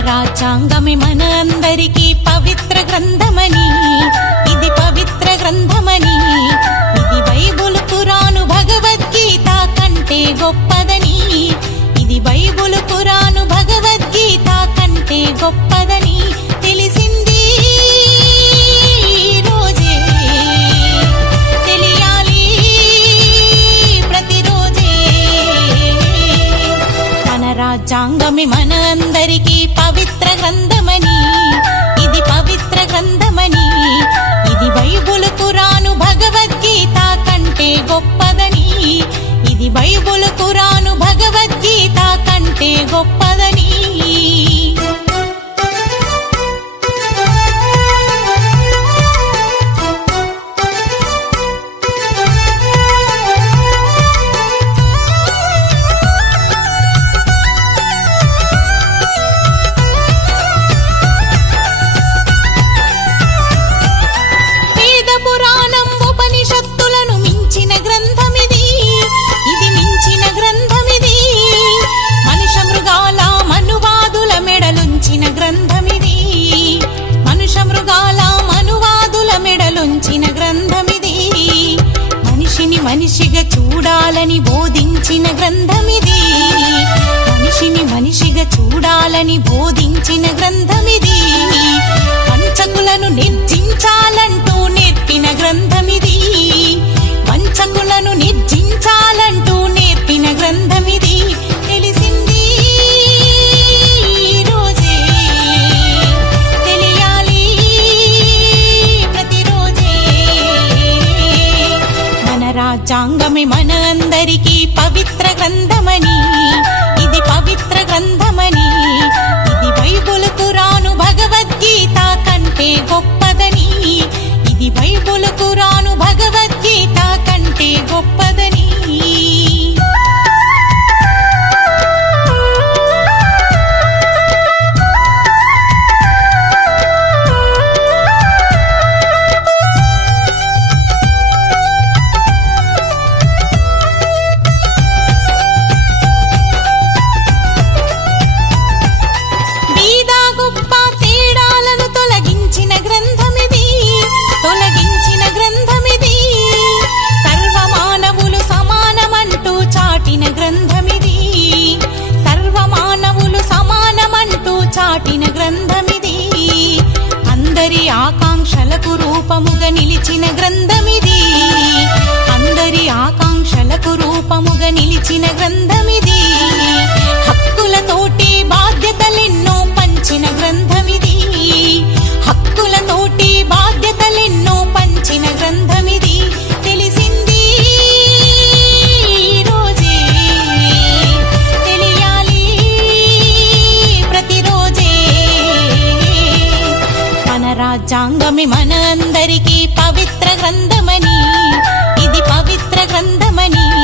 రాజ్యాంగమి మనందరికీ పవిత్ర గ్రంథమని. ఇది పవిత్ర గ్రంథమని. సాంగమి మన పవిత్ర గ్రంథమని. ఇది పవిత్ర గ్రంథమని. ఇది బైబులు చూడాలని బోధించిన గ్రంథమిది. మనిషిని మనిషిగా చూడాలని బో పంచాంగమి మన అందరికీ పవిత్ర గ్రంథమని. దాటిన గ్రంథమిది. అందరి ఆకాంక్షలకు రూపముగా నిలిచిన గ్రంథమిది. అందరి ఆకాంక్షలకు రూపముగా నిలిచిన గ్రంథమిది. రాజ్యాంగమి మనందరికీ పవిత్ర గ్రంథమని. ఇది పవిత్ర గ్రంథమని.